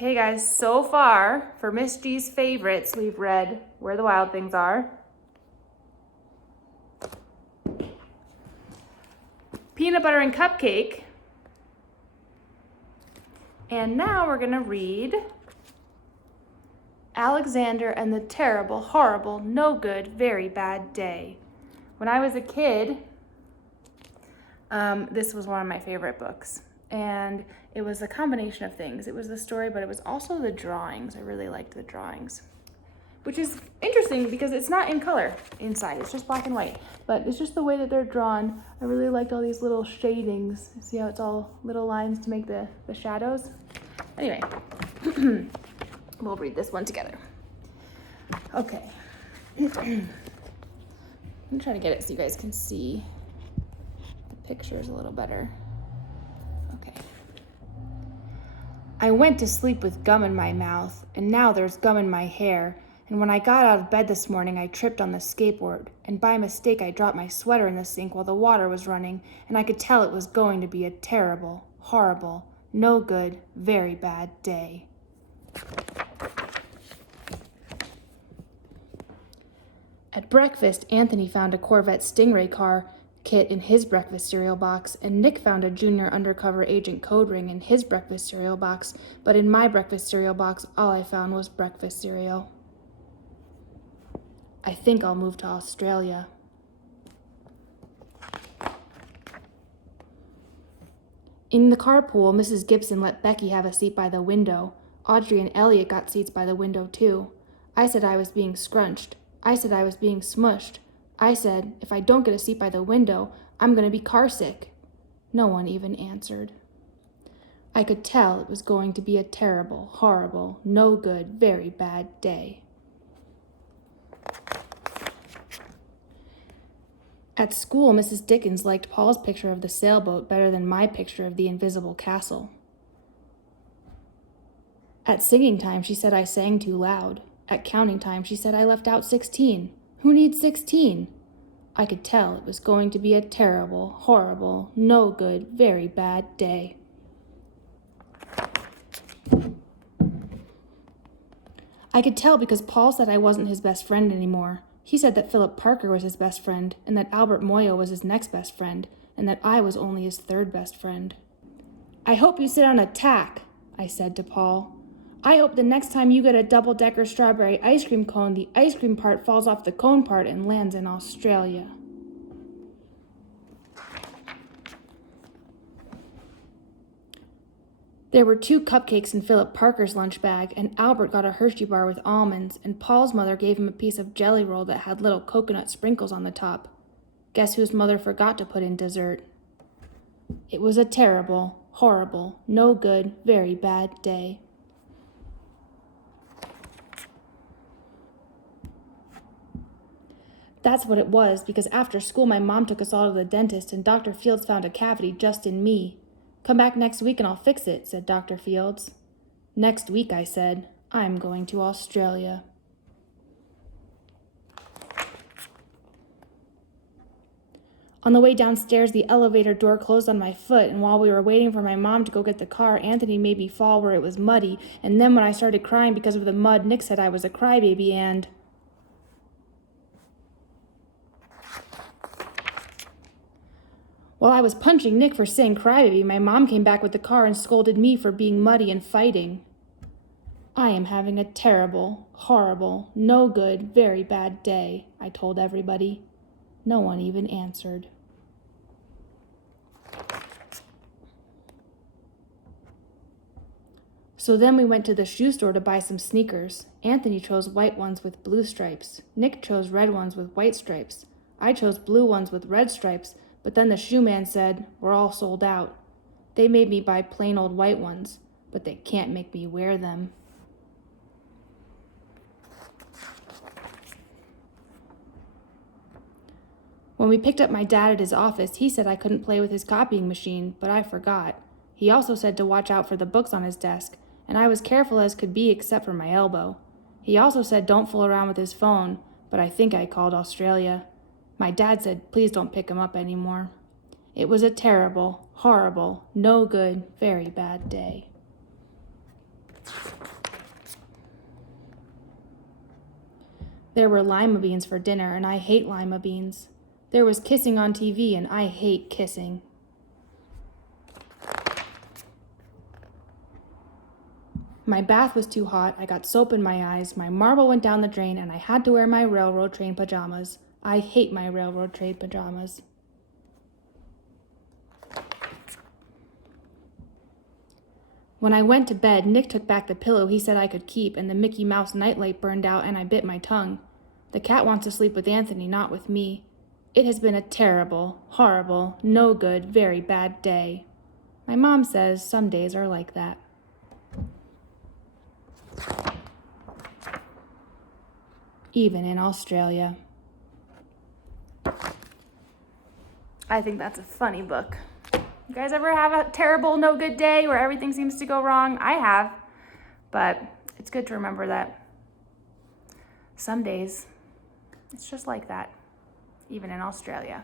Okay guys, so far for Miss G's favorites, we've read Where the Wild Things Are, Peanut Butter and Cupcake, and now we're gonna read Alexander and the Terrible, Horrible, No Good, Very Bad Day. When I was a kid, this was one of my favorite books. And it was a combination of things. It was the story, but it was also the drawings. I really liked the drawings, which is interesting because it's not in color inside. It's just black and white, but it's just the way that they're drawn. I really liked all these little shadings. See how it's all little lines to make the shadows? Anyway, we'll read this one together. Okay. I'm trying to get it so you guys can see the pictures a little better. Okay. I went to sleep with gum in my mouth, and now there's gum in my hair. And when I got out of bed this morning, I tripped on the skateboard, and by mistake I dropped my sweater in the sink while the water was running, and I could tell it was going to be a terrible, horrible, no good, very bad day. At breakfast, Anthony found a Corvette Stingray car kit in his breakfast cereal box, and Nick found a junior undercover agent code ring in his breakfast cereal box, but in my breakfast cereal box, all I found was breakfast cereal. I think I'll move to Australia. In the carpool, Mrs. Gibson let Becky have a seat by the window. Audrey and Elliot got seats by the window too. I said I was being scrunched. I said I was being smushed. I said, if I don't get a seat by the window, I'm going to be carsick. No one even answered. I could tell it was going to be a terrible, horrible, no good, very bad day. At school, Mrs. Dickens liked Paul's picture of the sailboat better than my picture of the invisible castle. At singing time, she said I sang too loud. At counting time, she said I left out 16. Who needs 16? I could tell it was going to be a terrible, horrible, no good, very bad day. I could tell because Paul said I wasn't his best friend anymore. He said that Philip Parker was his best friend, and that Albert Moyo was his next best friend, and that I was only his third best friend. I hope you sit on a tack, I said to Paul. I hope the next time you get a double-decker strawberry ice cream cone, the ice cream part falls off the cone part and lands in Australia. There were 2 cupcakes in Philip Parker's lunch bag, and Albert got a Hershey bar with almonds, and Paul's mother gave him a piece of jelly roll that had little coconut sprinkles on the top. Guess whose mother forgot to put in dessert? It was a terrible, horrible, no good, very bad day. That's what it was, because after school my mom took us all to the dentist and Dr. Fields found a cavity just in me. Come back next week and I'll fix it, said Dr. Fields. Next week, I said. I'm going to Australia. On the way downstairs, the elevator door closed on my foot, and while we were waiting for my mom to go get the car, Anthony made me fall where it was muddy, and then when I started crying because of the mud, Nick said I was a crybaby and... While I was punching Nick for saying crybaby, my mom came back with the car and scolded me for being muddy and fighting. I am having a terrible, horrible, no good, very bad day, I told everybody. No one even answered. So then we went to the shoe store to buy some sneakers. Anthony chose white ones with blue stripes. Nick chose red ones with white stripes. I chose blue ones with red stripes, but then the shoe man said, we're all sold out. They made me buy plain old white ones, but they can't make me wear them. When we picked up my dad at his office, he said I couldn't play with his copying machine, but I forgot. He also said to watch out for the books on his desk, and I was careful as could be except for my elbow. He also said don't fool around with his phone, but I think I called Australia. My dad said please don't pick him up anymore. It was a terrible, horrible, no good, very bad day. There were lima beans for dinner, and I hate lima beans. There was kissing on TV, and I hate kissing. My bath was too hot, I got soap in my eyes, my marble went down the drain, and I had to wear my railroad train pajamas. I hate my railroad train pajamas. When I went to bed, Nick took back the pillow he said I could keep, and the Mickey Mouse nightlight burned out, and I bit my tongue. The cat wants to sleep with Anthony, not with me. It has been a terrible, horrible, no good, very bad day. My mom says some days are like that. Even in Australia. I think that's a funny book. You guys ever have a terrible, no good day where everything seems to go wrong? I have, but it's good to remember that some days it's just like that, even in Australia.